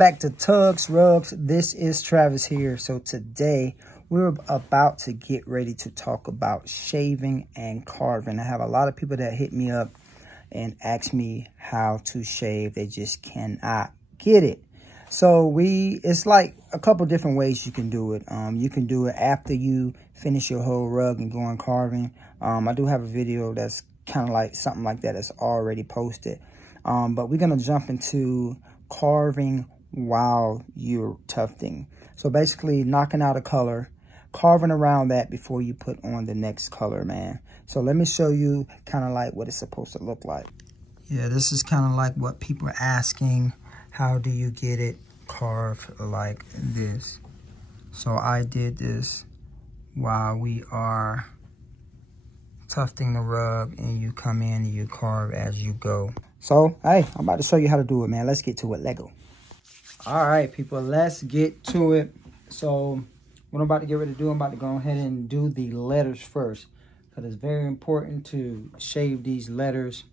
back to Tugs Rugs. This is Travis here. So today we're about to get ready to talk about shaving and carving. I have a lot of people that hit me up and ask me how to shave. They just cannot get it. So it's like a couple different ways you can do it. You can do it after you finish your whole rug and go on carving. I do have a video that's kind of like something like that that's already posted. But we're going to jump into carving while you're tufting. So basically knocking out a color, carving around that before you put on the next color, man. So let me show you kind of like what it's supposed to look like. Yeah, this is kind of like what people are asking. How do you get it carved like this? So I did this while we are tufting the rug, and you come in and you carve as you go. So, hey, I'm about to show you how to do it, man. Let's get to it. Lego. All right, people, let's get to it. So, what I'm about to get ready to do, I'm about to go ahead and do the letters first, because it's very important to shave these letters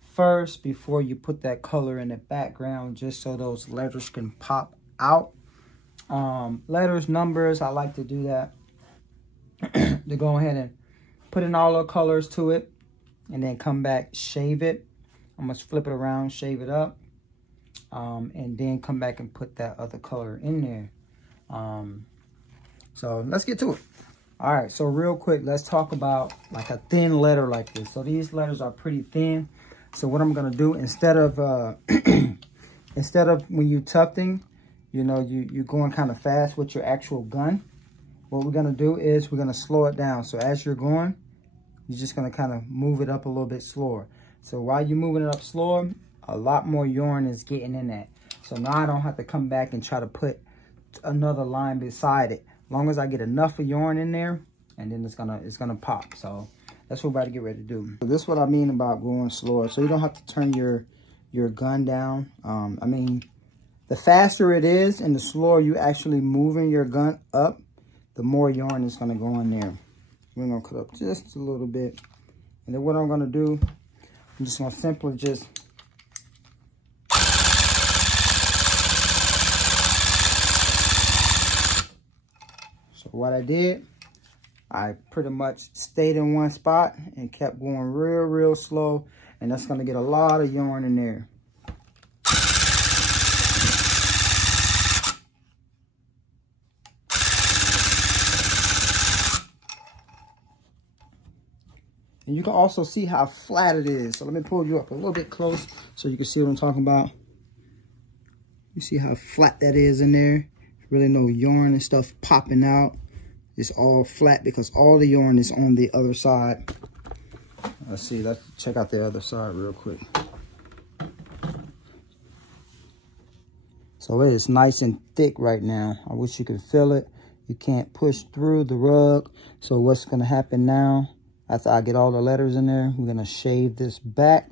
first before you put that color in the background, just so those letters can pop out. Letters, numbers, I like to do that. To go ahead and put in all the colors to it, and then come back, shave it. I'm going to flip it around, shave it up, and then come back and put that other color in there. So let's get to it. All right, so real quick, let's talk about like a thin letter like this. So these letters are pretty thin. So what I'm going to do, instead of when you tufting, you know, you're going kind of fast with your actual gun, what we're going to do is we're going to slow it down. So as you're going, you're just going to kind of move it up a little bit slower. So while you're moving it up slower, a lot more yarn is getting in that. So now I don't have to come back and try to put another line beside it. As long as I get enough of yarn in there, and then it's gonna pop. So that's what we're about to get ready to do. So this is what I mean about going slower. So you don't have to turn your gun down. I mean, the faster it is and the slower you actually moving your gun up, the more yarn is gonna go in there. We're gonna cut up just a little bit. And then what I'm gonna do, I'm just gonna simply just so what I did, I pretty much stayed in one spot and kept going real slow, and that's gonna get a lot of yarn in there. And you can also see how flat it is. So let me pull you up a little bit close so you can see what I'm talking about. You see how flat that is in there? Really no yarn and stuff popping out. It's all flat because all the yarn is on the other side. Let's see, let's check out the other side real quick. So it is nice and thick right now. I wish you could feel it. You can't push through the rug. So what's gonna happen now? After I get all the letters in there, we're gonna shave this back.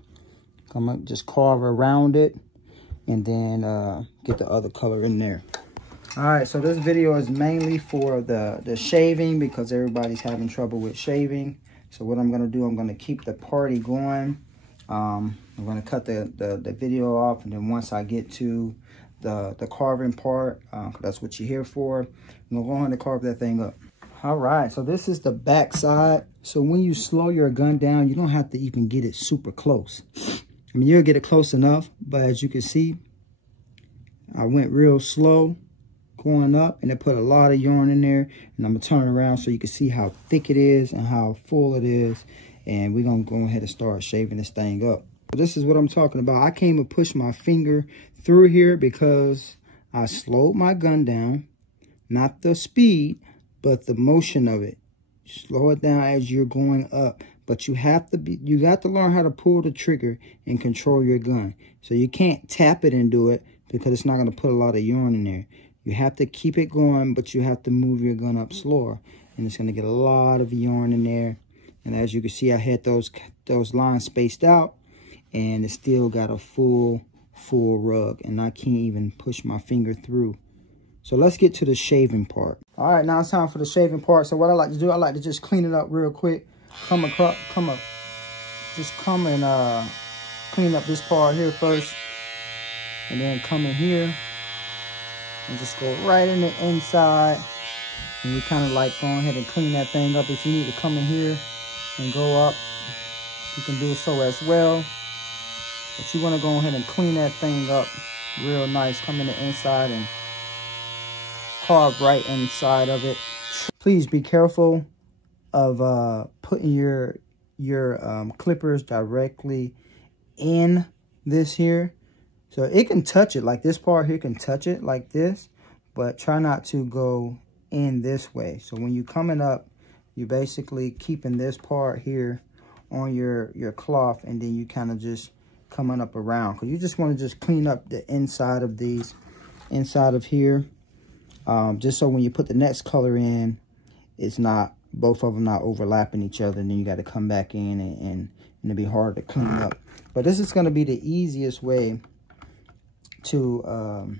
I'm gonna just carve around it, and then get the other color in there. All right, so this video is mainly for the shaving, because everybody's having trouble with shaving. So what I'm gonna do, I'm gonna keep the party going. I'm gonna cut the video off, and then once I get to the carving part, 'cause that's what you're here for, I'm gonna go on and carve that thing up. All right, so this is the back side. So when you slow your gun down, you don't have to even get it super close. I mean, you'll get it close enough, but as you can see, I went real slow going up, and it put a lot of yarn in there. And I'm gonna turn it around so you can see how thick it is and how full it is. And we're gonna go ahead and start shaving this thing up. So this is what I'm talking about. I came and pushed my finger through here because I slowed my gun down, not the speed, but the motion of it. Slow it down as you're going up. But you got to learn how to pull the trigger and control your gun. So you can't tap it and do it, because it's not going to put a lot of yarn in there. You have to keep it going, but you have to move your gun up slower. And it's going to get a lot of yarn in there. And as you can see, I had those lines spaced out, and it still got a full rug. And I can't even push my finger through. So let's get to the shaving part. All right, now it's time for the shaving part. So what I like to do, I like to just clean it up real quick. Come and clean up this part here first, and then come in here and just go right in the inside. And you kind of like go ahead and clean that thing up. If you need to come in here and go up, you can do so as well. But you want to go ahead and clean that thing up real nice. Come in the inside and carve right inside of it. Please be careful of putting your clippers directly in this here. So it can touch it, like this part here can touch it like this, but try not to go in this way. So when you're coming up, you're basically keeping this part here on your cloth, and then you kind of just coming up around, because you just want to just clean up the inside of these, inside of here, just so when you put the next color in, it's not, both of them not overlapping each other, and then you got to come back in and it'll be hard to clean up. But this is going to be the easiest way to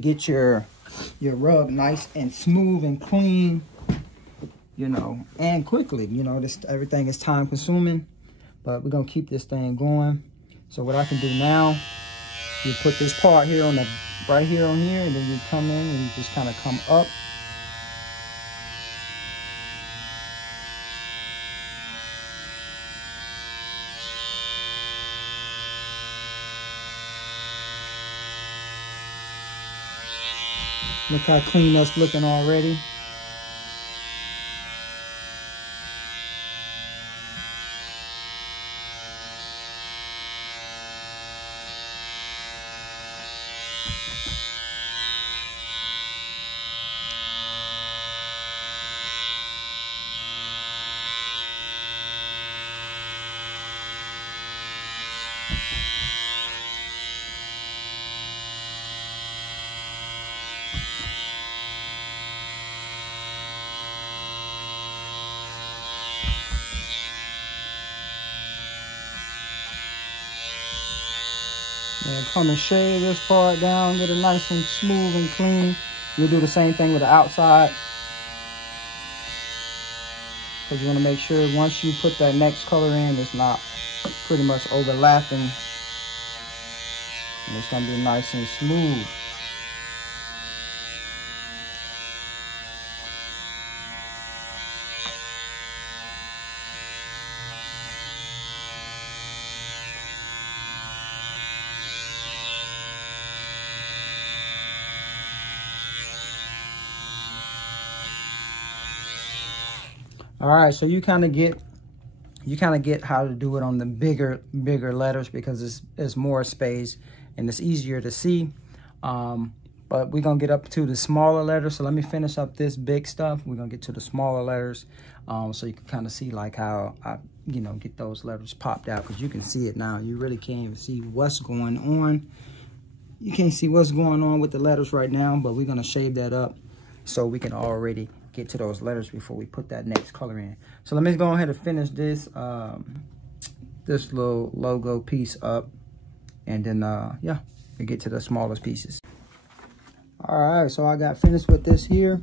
get your rug nice and smooth and clean, you know, and quickly. You know, this everything is time consuming, but we're gonna keep this thing going. So what I can do now, you put this part here on the right here on here, and then you come in and you just kind of come up. Look how clean that's looking already. And come and shave this part down, get it nice and smooth and clean. You'll do the same thing with the outside, because you want to make sure once you put that next color in, it's not pretty much overlapping. And it's going to be nice and smooth. All right, so you kind of get how to do it on the bigger letters, because it's more space and it's easier to see. But we're gonna get up to the smaller letters. So let me finish up this big stuff. We're gonna get to the smaller letters, so you can kind of see like how I, you know, get those letters popped out, because you can see it now. You really can't even see what's going on. You can't see what's going on with the letters right now, but we're gonna shave that up so we can already get to those letters before we put that next color in. So let me go ahead and finish this this little logo piece up, and then yeah, we get to the smallest pieces. All right, so I got finished with this here.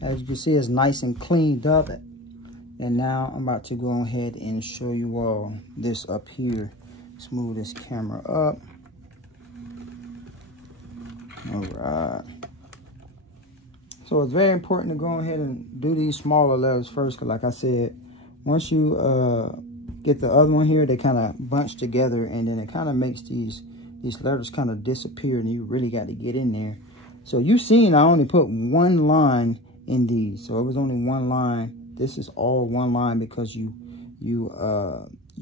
As you can see, it's nice and cleaned up. And now I'm about to go ahead and show you all this up here. Smooth this camera up. All right. So it's very important to go ahead and do these smaller letters first, because like I said, once you get the other one here, they kind of bunch together, and then it kind of makes these letters kind of disappear, and you really got to get in there. So you've seen I only put one line in these, so it was only one line. This is all one line because you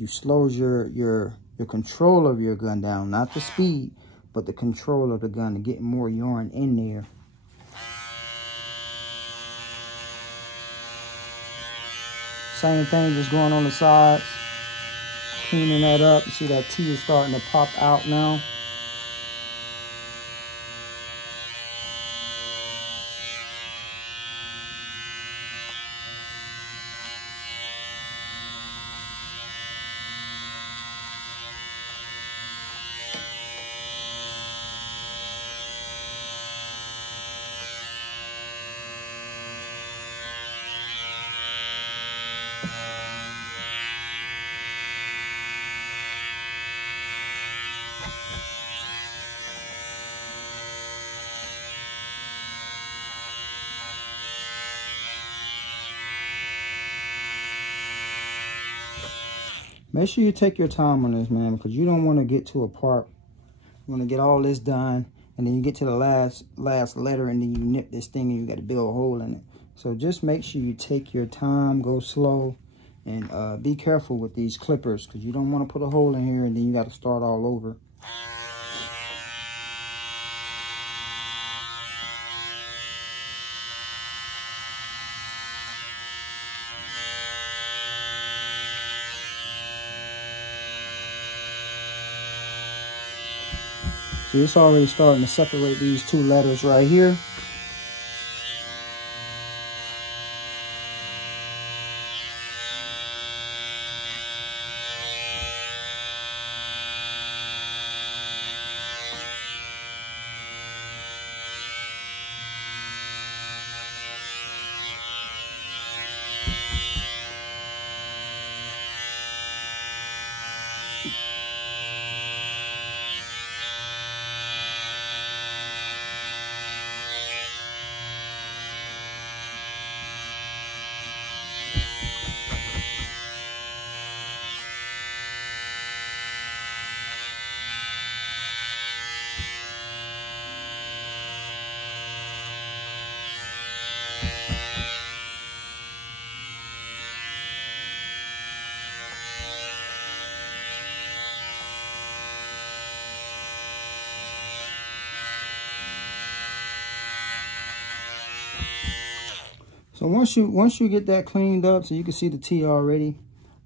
slows your control of your gun down, not the speed, but the control of the gun, to get more yarn in there. Same thing, just going on the sides, cleaning that up. You see that T is starting to pop out now. Make sure you take your time on this, man, because you don't want to get to a part. You want to get all this done, and then you get to the last letter, and then you nip this thing, and you got a big old hole in it. So just make sure you take your time, go slow, and be careful with these clippers, because you don't want to put a hole in here, and then you got to start all over. See, it's already starting to separate these two letters right here. So once you get that cleaned up, so you can see the T already.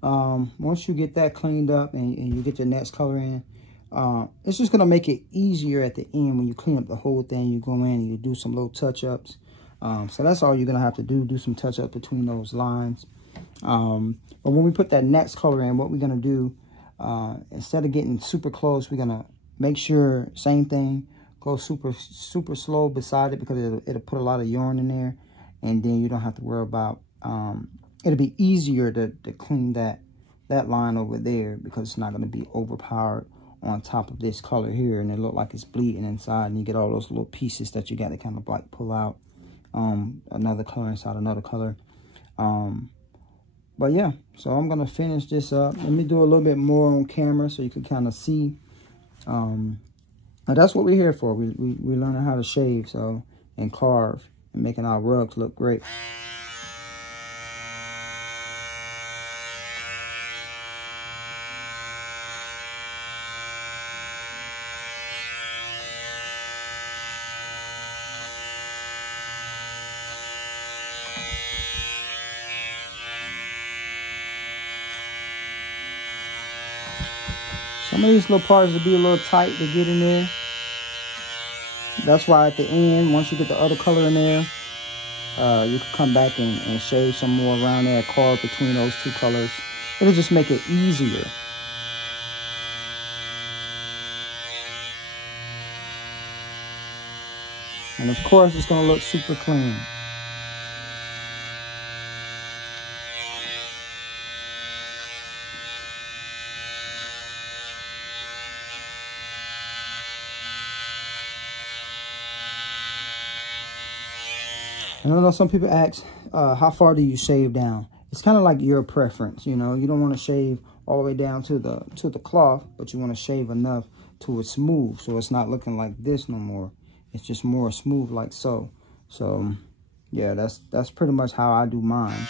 Once you get that cleaned up and you get your next color in, it's just gonna make it easier at the end when you clean up the whole thing. You go in and you do some little touch-ups. So that's all you're gonna have to do some touch-up between those lines. But when we put that next color in, what we're gonna do, instead of getting super close, we're gonna make sure, same thing, go super slow beside it, because it'll put a lot of yarn in there. And then you don't have to worry about, it'll be easier to clean that line over there, because it's not going to be overpowered on top of this color here, and it look like it's bleeding inside, and you get all those little pieces that you got to kind of like pull out, another color inside another color. But yeah, so I'm going to finish this up. Let me do a little bit more on camera so you can kind of see. Now that's what we're here for. We're learning how to shave, so, and carve, and making our rugs look great. Some of these little parts will be a little tight to get in there. That's why at the end, once you get the other color in there, you can come back and shave some more around there, carve between those two colors. It'll just make it easier. And of course, it's going to look super clean. And I know some people ask, how far do you shave down? It's kind of like your preference, you know. You don't want to shave all the way down to the cloth, but you want to shave enough to it's smooth, so it's not looking like this no more. It's just more smooth like so. So yeah, that's pretty much how I do mine.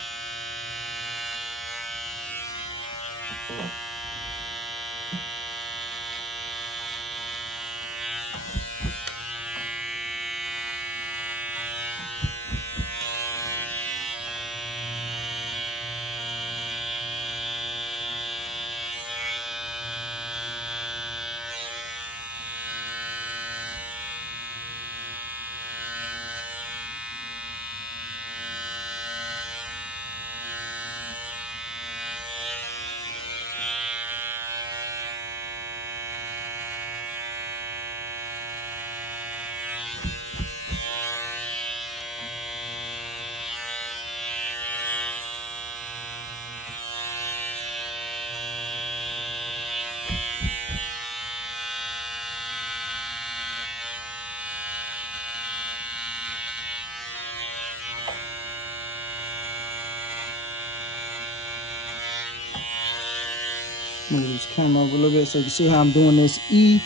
Move this camera over a little bit so you can see how I'm doing this E.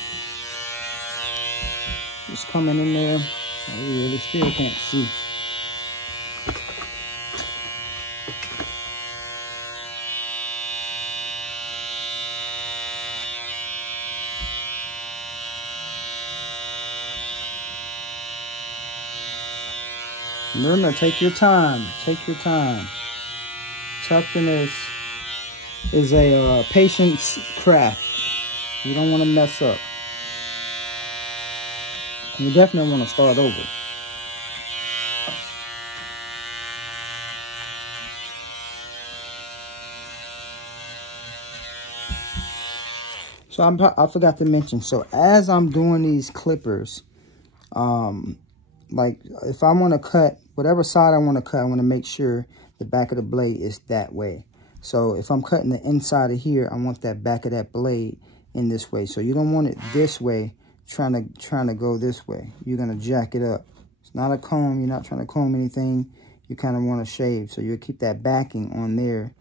Just coming in there. Oh, you really still can't see. Remember, take your time. Take your time. Tufting is a patience craft. You don't want to mess up. You definitely want to start over. So I forgot to mention. So as I'm doing these clippers, like if I want to cut whatever side I want to cut, I want to make sure the back of the blade is that way. So if I'm cutting the inside of here, I want that back of that blade in this way. So you don't want it this way, trying to go this way. You're gonna jack it up. It's not a comb. You're not trying to comb anything. You kind of want to shave. So you'll keep that backing on there,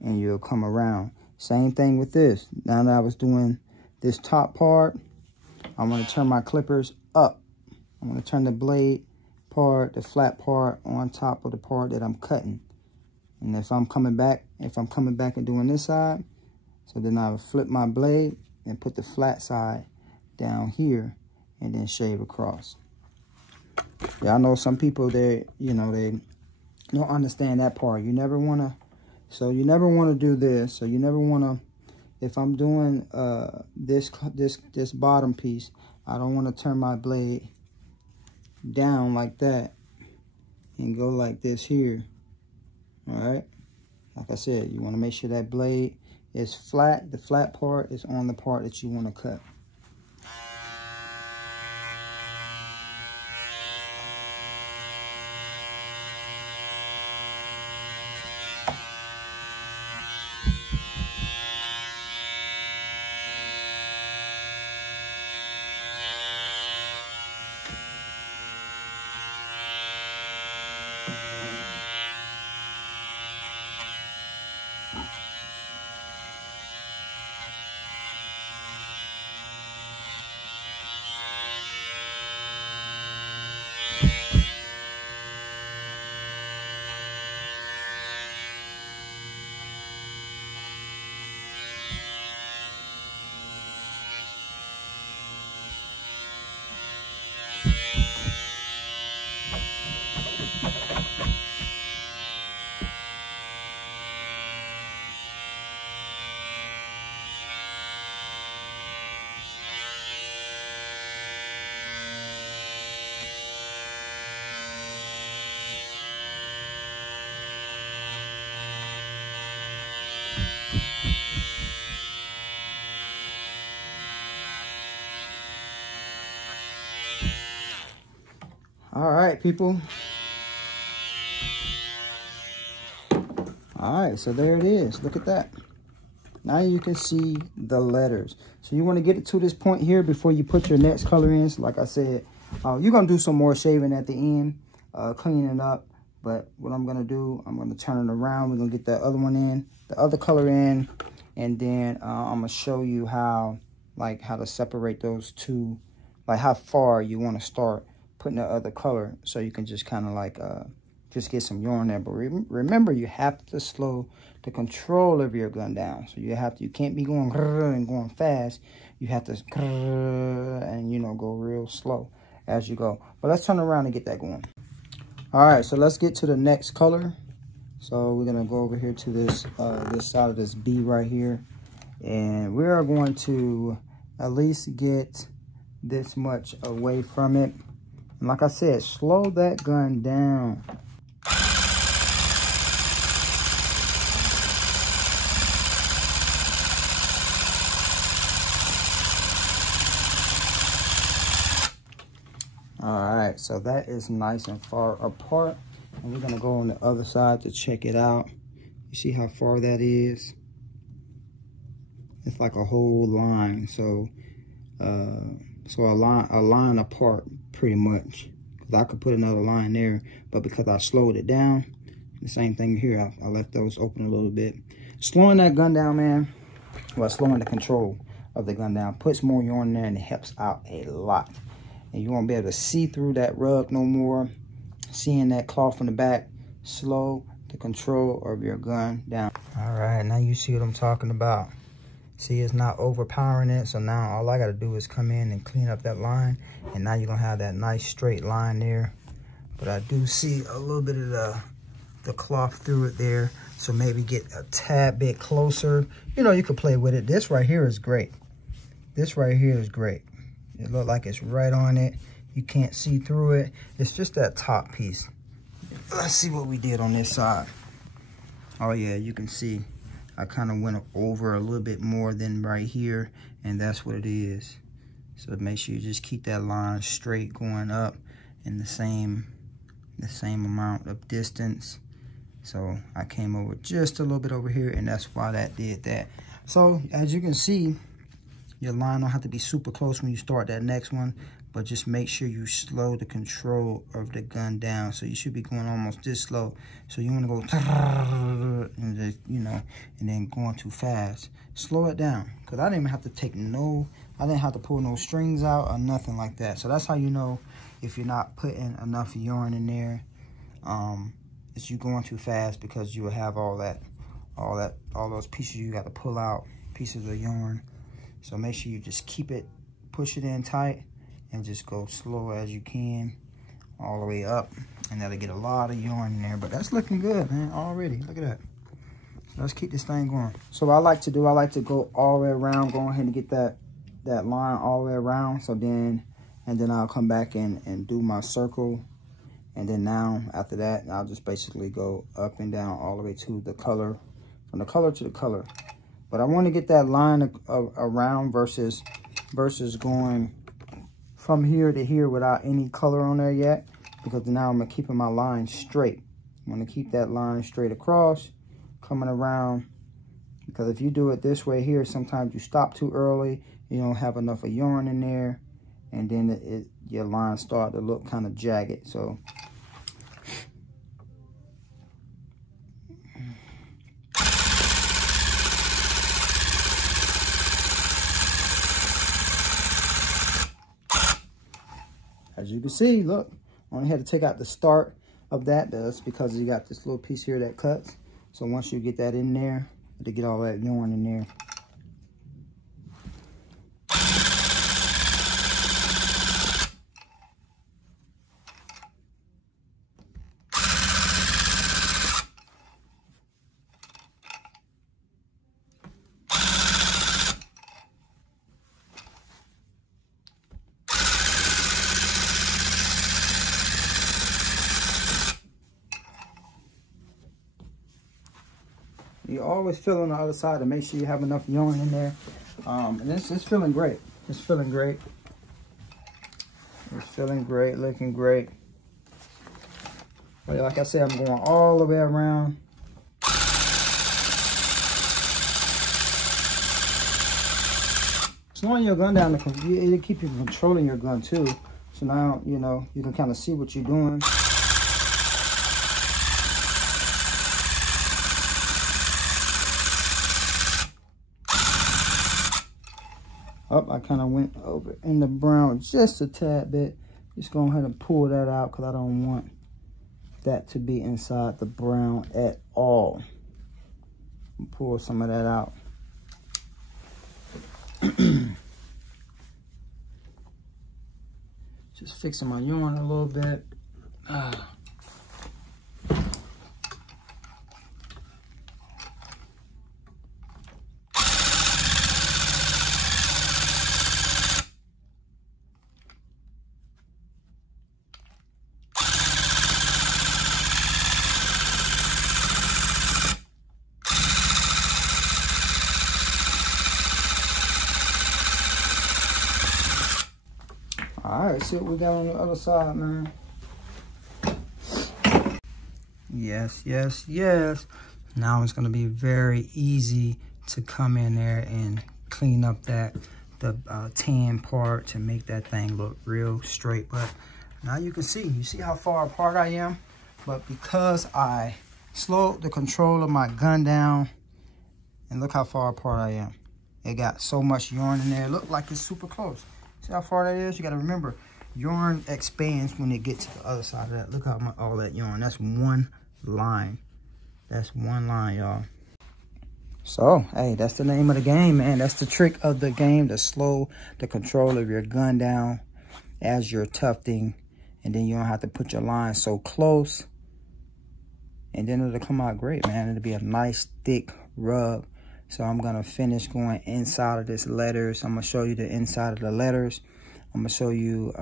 and you'll come around. Same thing with this. Now that I was doing this top part, I'm gonna turn my clippers up. I'm gonna turn the blade part, the flat part, on top of the part that I'm cutting. And if I'm coming back and doing this side, so then I would flip my blade and put the flat side down here and then shave across. Yeah, I know some people, they don't understand that part. You never want to do this. So you never want to, if I'm doing this bottom piece, I don't want to turn my blade down like that and go like this here. All right, like I said, you want to make sure that blade is flat. The flat part is on the part that you want to cut. All right, people. All right, so there it is. Look at that. Now you can see the letters. So you want to get it to this point here before you put your next color in. So like I said, you're going to do some more shaving at the end, cleaning it up. But what I'm going to do, I'm going to turn it around. We're going to get the other one in, the other color in. And then I'm going to show you how to separate those two, like how far you want to start putting the other color, so you can just kind of just get some yarn there. But remember, you have to slow the control of your gun down. So you can't be going and going fast. You have to and go real slow as you go. But let's turn around and get that going. All right, so let's get to the next color. So we're gonna go over here to this this side of this B right here, and we are going to at least get this much away from it. And like I said, slow that gun down. All right, so that is nice and far apart. And we're gonna go on the other side to check it out. You see how far that is? It's like a whole line. So a line apart pretty much. Because I could put another line there, but because I slowed it down, the same thing here, I left those open a little bit. Slowing that gun down, man, well, slowing the control of the gun down, puts more yarn in there, and it helps out a lot. And you won't be able to see through that rug no more. Seeing that cloth in the back, slow the control of your gun down. All right, now you see what I'm talking about. See, it's not overpowering it, so now all I gotta do is come in and clean up that line, and now you're gonna have that nice straight line there. But I do see a little bit of the cloth through it there, so maybe get a tad bit closer. You know, you could play with it. This right here is great. This right here is great. It looks like it's right on it. You can't see through it. It's just that top piece. Let's see what we did on this side. Oh yeah, you can see I kind of went over a little bit more than right here, and that's what it is. So make sure you just keep that line straight going up in the same amount of distance. So I came over just a little bit over here, and that's why that did that. So as you can see, your line don't have to be super close when you start that next one, but just make sure you slow the control of the gun down. So you should be going almost this slow. So you want to go, and just, you know, and then going too fast. Slow it down, because I didn't even have to I didn't have to pull no strings out or nothing like that. So that's how you know if you're not putting enough yarn in there. It's you going too fast, because you will have all those pieces you got to pull out, pieces of yarn. So make sure you just push it in tight, and just go slow as you can all the way up, and that'll get a lot of yarn in there. But that's looking good, man, already. Look at that. Let's keep this thing going. So what I like to go all the way around, go ahead and get that line all the way around. So then I'll come back and do my circle. And then now, after that, I'll just basically go up and down all the way to the color, from the color to the color. But I want to get that line around versus going from here to here without any color on there yet, because now I'm keeping my line straight. I'm going to keep that line straight across, coming around, because if you do it this way here, sometimes you stop too early, you don't have enough of yarn in there, and then your lines start to look kind of jagged. So as you can see, look, only had to take out the start of that. That's because you got this little piece here that cuts. So once you get that in there, to get all that yarn in there. You always feel on the other side to make sure you have enough yarn in there. And it's feeling great. It's feeling great. It's feeling great, looking great. But like I said, I'm going all the way around. Slowing your gun down, it'll keep you controlling your gun too. So now, you know, you can kind of see what you're doing. Up, I kind of went over in the brown just a tad bit. Just go ahead and pull that out, because I don't want that to be inside the brown at all. Pull some of that out. Just fixing my yarn a little bit. All right, see what we got on the other side, man. Yes, yes, yes. Now it's gonna be very easy to come in there and clean up the tan part to make that thing look real straight. But now you see how far apart I am. But because I slowed the control of my gun down, and look how far apart I am. It got so much yarn in there. It looked like it's super close. See how far that is? You got to remember, yarn expands when it gets to the other side of that. Look how much all that yarn. That's one line. That's one line, y'all. So, hey, that's the name of the game, man. That's the trick of the game, to slow the control of your gun down as you're tufting. And then you don't have to put your line so close. And then it'll come out great, man. It'll be a nice, thick rug. So I'm going to finish going inside of this letters. I'm going to show you the inside of the letters. I'm going to show you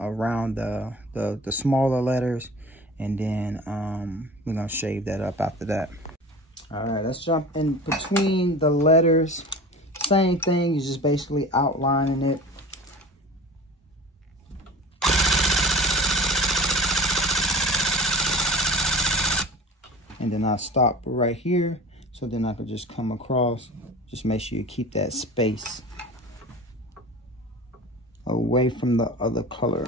around the smaller letters. And then we're going to shave that up after that. All right, let's jump in between the letters. Same thing, you're just basically outlining it. And then I stop right here, so then I could just come across. Just make sure you keep that space away from the other color.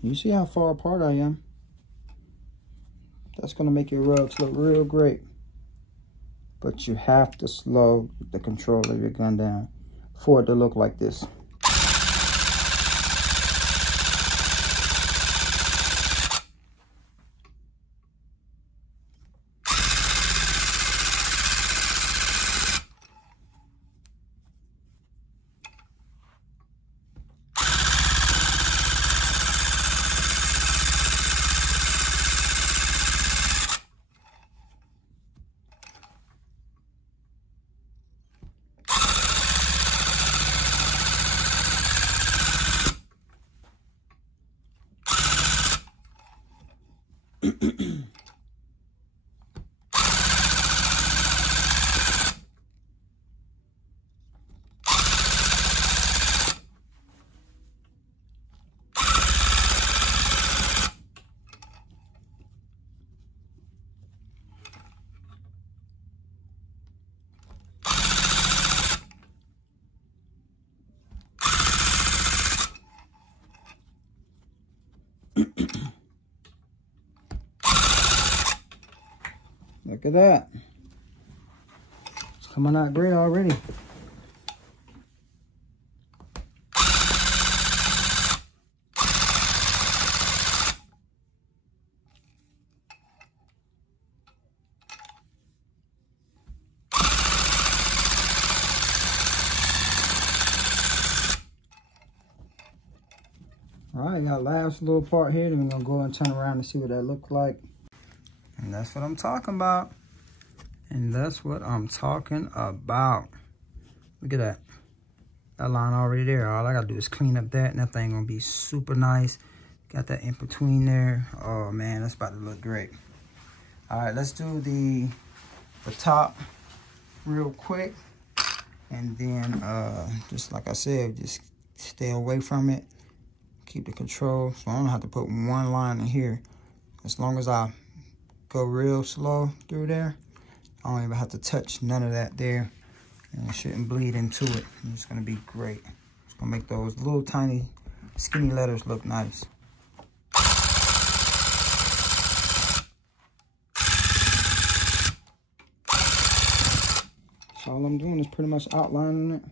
You see how far apart I am? That's gonna make your rugs look real great. But you have to slow the control of your gun down for it to look like this. Look at that. It's coming out great already. All right, got last little part here. Then we're gonna go and turn around and see what that looks like. And that's what I'm talking about. And that's what I'm talking about. Look at that. That line already there. All I gotta do is clean up that, and that thing gonna be super nice. Got that in between there. Oh man, that's about to look great. All right, let's do the top real quick. And then just like I said, just stay away from it. Keep the control. So I don't have to put one line in here. As long as I go real slow through there, I don't even have to touch none of that there, and it shouldn't bleed into it. It's gonna be great. It's gonna make those little tiny skinny letters look nice. So all I'm doing is pretty much outlining it.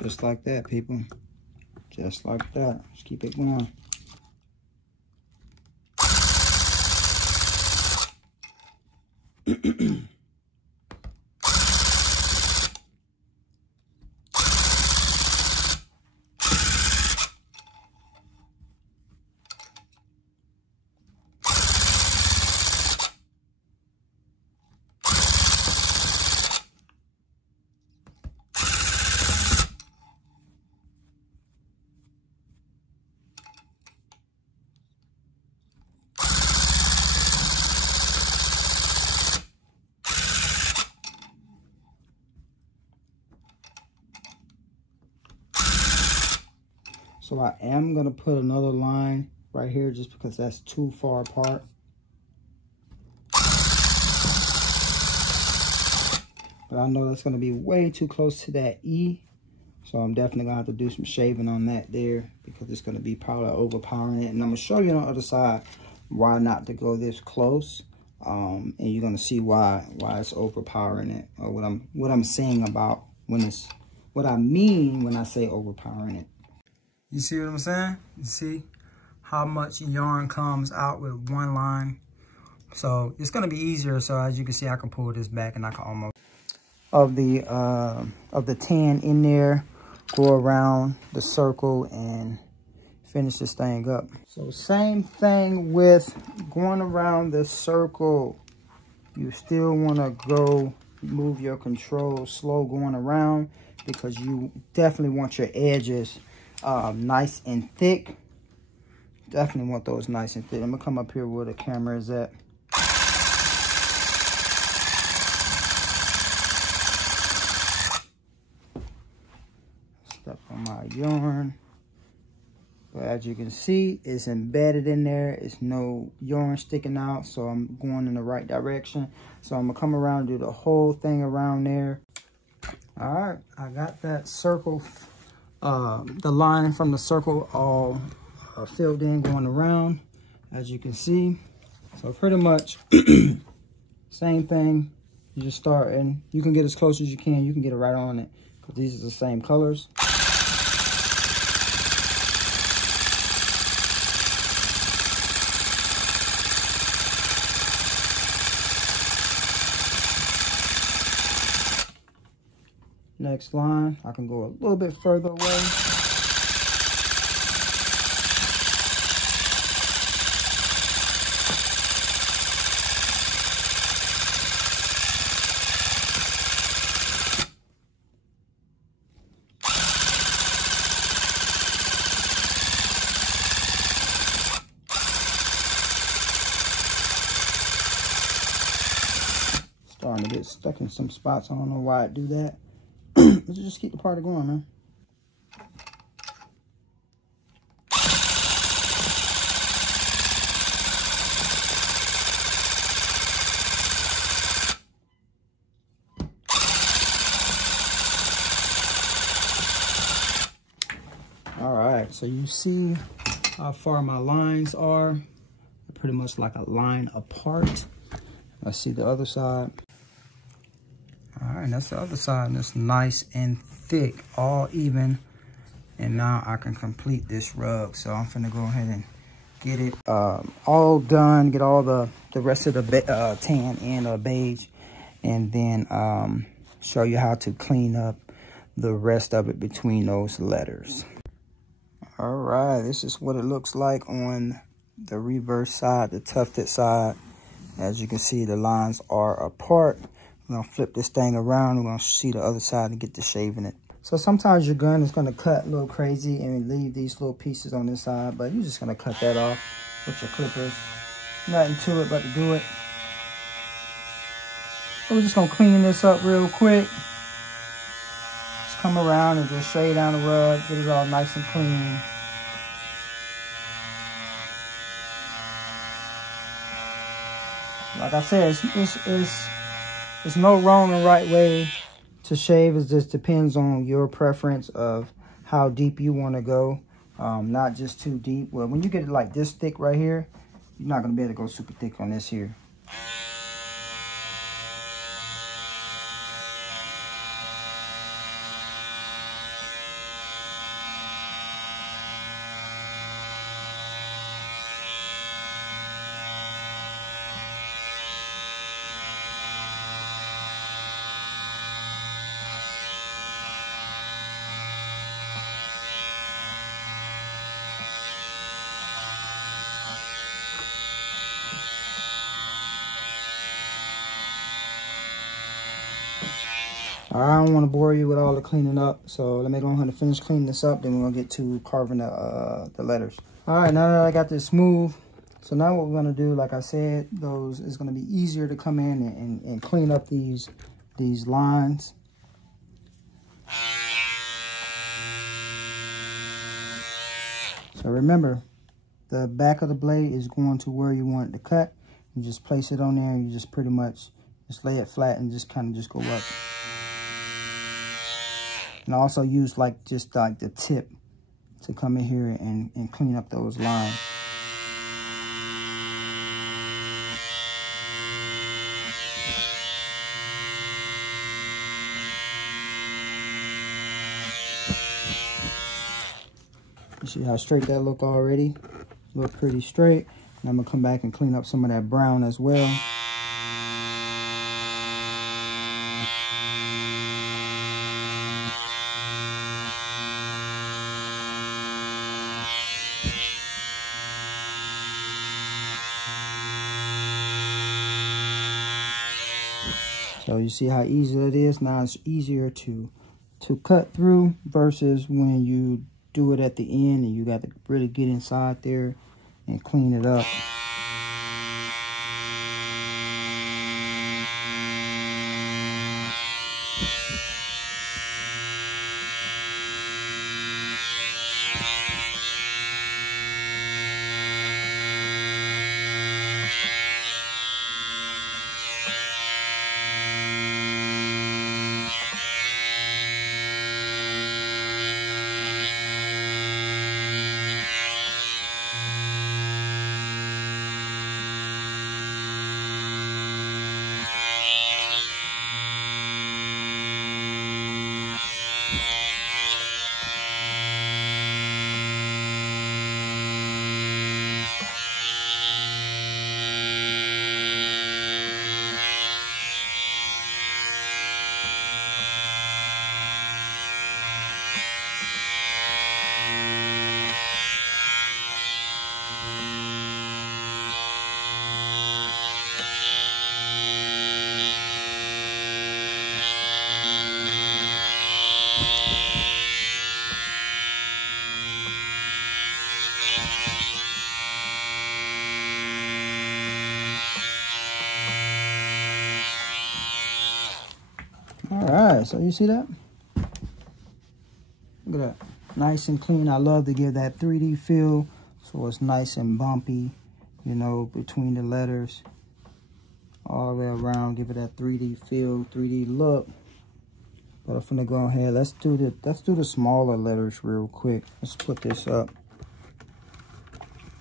Just like that, people. Just like that. Just keep it going. So I am gonna put another line right here just because that's too far apart. But I know that's gonna be way too close to that E. So I'm definitely gonna have to do some shaving on that there because it's gonna be probably overpowering it. And I'm gonna show you on the other side why not to go this close. And you're gonna see why it's overpowering it, or what I'm saying about what I mean when I say overpowering it. You see what I'm saying? You see how much yarn comes out with one line. So it's gonna be easier. So as you can see, I can pull this back and I can almost of the tan in there, go around the circle and finish this thing up. So same thing with going around the circle. You still want to go move your control slow going around because you definitely want your edges nice and thick. Definitely want those nice and thick. I'm gonna come up here where the camera is at. Step on my yarn. But as you can see, it's embedded in there. It's no yarn sticking out, so I'm going in the right direction. So I'm gonna come around and do the whole thing around there. All right, I got that circle, the line from the circle all filled in going around, as you can see. So pretty much same thing. You just start and you can get as close as you can. You can get it right on it because these are the same colors. Next line, I can go a little bit further away. Starting to get stuck in some spots. I don't know why I do that. Let's just keep the party going, man. All right, so you see how far my lines are. They're pretty much like a line apart. Let's see the other side. All right, that's the other side, and it's nice and thick, all even. And now I can complete this rug. So I'm finna go ahead and get it all done, get all the rest of the tan and beige, and then show you how to clean up the rest of it between those letters. All right, this is what it looks like on the reverse side, the tufted side. As you can see, the lines are apart. I'm gonna flip this thing around. We're gonna see the other side and get to shaving it. So sometimes your gun is gonna cut a little crazy and leave these little pieces on this side, but you're just gonna cut that off with your clippers. Nothing to it but to do it. So we're just gonna clean this up real quick. Just come around and just shave down the rug, get it all nice and clean. Like I said, there's no wrong and right way to shave. It just depends on your preference of how deep you want to go. Not just too deep. Well, when you get it like this thick right here, you're not going to be able to go super thick on this here. I don't want to bore you with all the cleaning up, so let me go ahead and finish cleaning this up, then we're going to get to carving the letters. All right, now that I got this smooth, so now what we're going to do, like I said, those is going to be easier to come in and clean up these lines. So remember, the back of the blade is going to where you want it to cut. You just place it on there and you just pretty much just lay it flat and just kind of just go up. And also use just like the tip to come in here and clean up those lines. You see how straight that look already? Look pretty straight. And I'm gonna come back and clean up some of that brown as well. So you see how easy it is? Now it's easier to cut through versus when you do it at the end and you got to really get inside there and clean it up. Alright, so you see that? Look at that. Nice and clean. I love to give that 3D feel. So it's nice and bumpy, you know, between the letters. All the way around. Give it that 3D feel, 3D look. But I'm gonna go ahead. Let's do the smaller letters real quick. Let's put this up.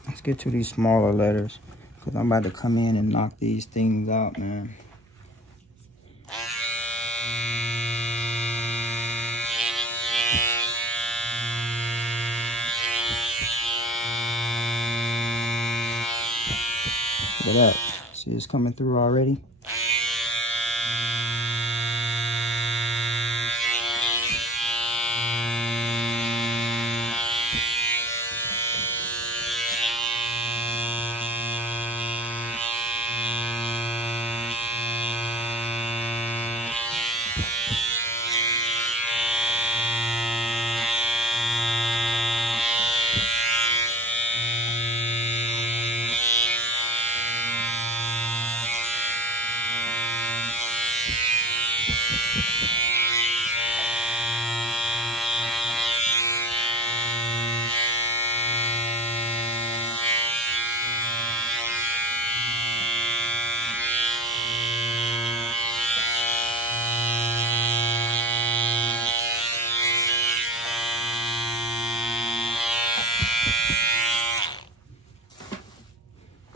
Let's get to these smaller letters. Because I'm about to come in and knock these things out, man. Look at that. See, it's coming through already.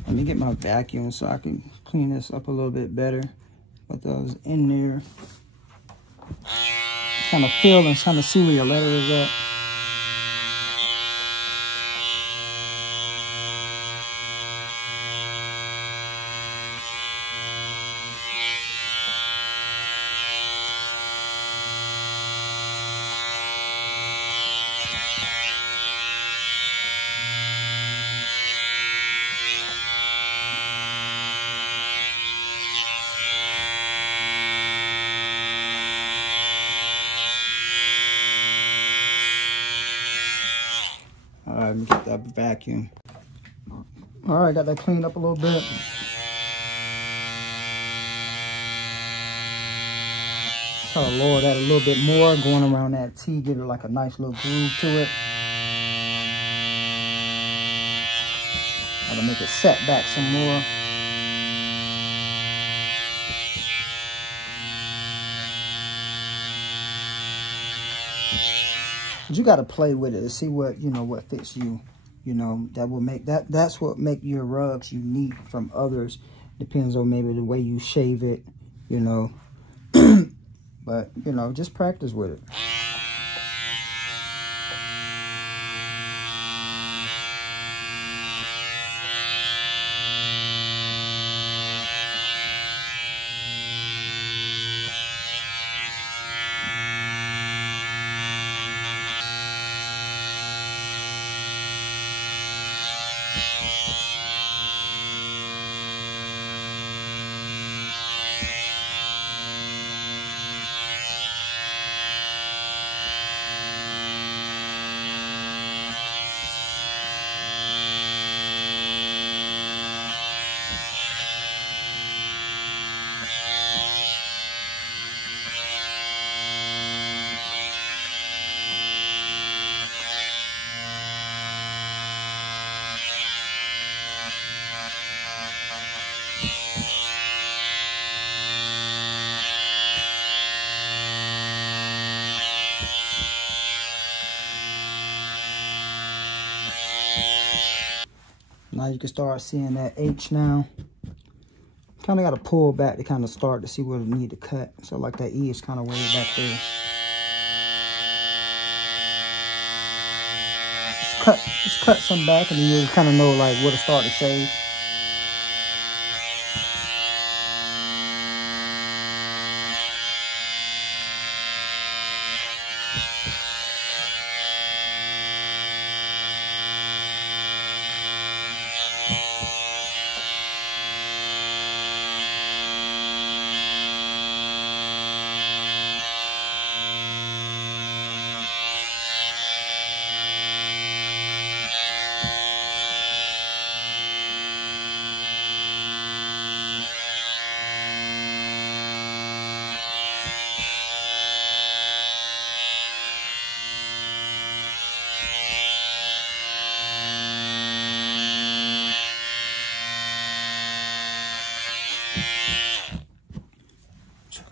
Let me get my vacuum so I can clean this up a little bit better. Put those in there. Kind of feel and kind of see where your letter is at. Let me get that vacuum. All right, got that cleaned up a little bit. Try to lower that a little bit more, going around that T, give it like a nice little groove to it. Gotta make it set back some more. But you gotta play with it to see what, you know, what fits you. You know, that will make that's what make your rugs unique from others. Depends on maybe the way you shave it, you know. But, you know, just practice with it. Now you can start seeing that H now. Kind of got to pull back to kind of start to see where it need to cut. So like that E is kind of way back there. Just cut some back and then you kind of know like where to start to shave.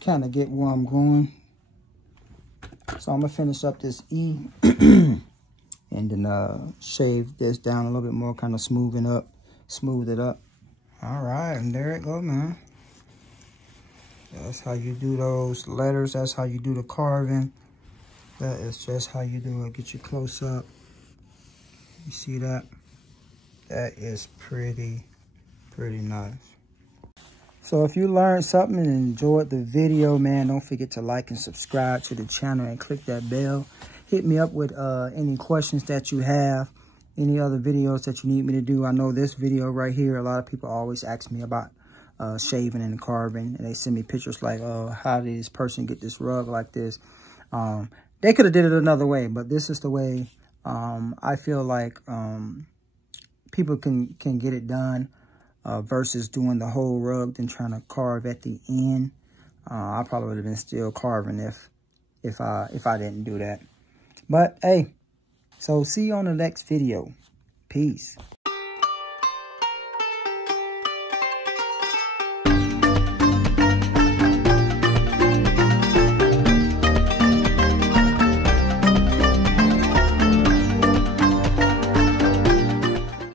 Kind of get where I'm going. So I'm gonna finish up this E and then shave this down a little bit more, kind of smooth it up. All right, and there it go, man. That's how you do those letters. That's how you do the carving. That is just how you do it. Get you close up. You see that? That is pretty nice. So if you learned something and enjoyed the video, man, don't forget to like and subscribe to the channel and click that bell. Hit me up with any questions that you have, any other videos that you need me to do. I know this video right here, a lot of people always ask me about shaving and carving, and they send me pictures like, oh, how did this person get this rug like this? They could have did it another way, but this is the way I feel like people can get it done. Versus doing the whole rug and trying to carve at the end. I probably would have been still carving if I didn't do that. But hey, so see you on the next video. Peace.